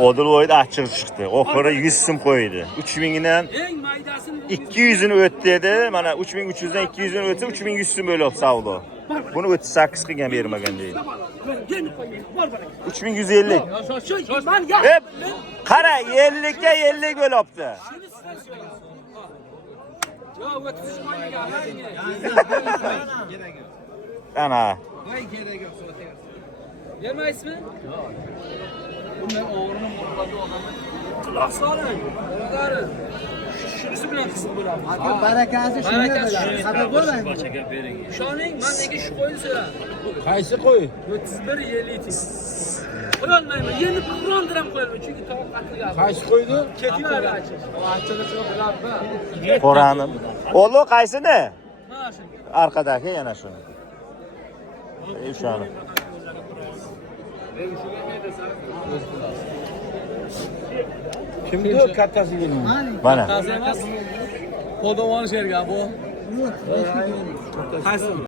Odul oydu açıq çıxdı. Oxura 100 sum qoydu. 3000-dən 200'ünü ötdədi. Mana 3300-dən 200'ünü ötsə 3100 sum öyle sağ ol. Bunu ötsə 8 qılgan verməgən deyil. 3150. Hep qara 50'də 50 gölopdu. Ana. Gelmeyiz mi? Bunlar oğlunun morladı adamı. Kulak sarın. Kulakları. Şurası bilen kısım böyle abi. Abi barakası şuna böyle. Haber böyle. Şahin ben nege şu koydu söyle. Qaysi qo'y? 31 yeliti. Koyalmayım. Yeni program diram koyalım. Çünkü tavuk katlı geldi. Qaysi qo'ydi? Ketiyor abi açır. Qoranım. Oğlu qaysı ne? Ha şimdi. Arkadaki yana şunu. Şu an. Kimdi kattasi kelgan? Bana. Tazemaz. Kodavan şerga bu. Qaysi?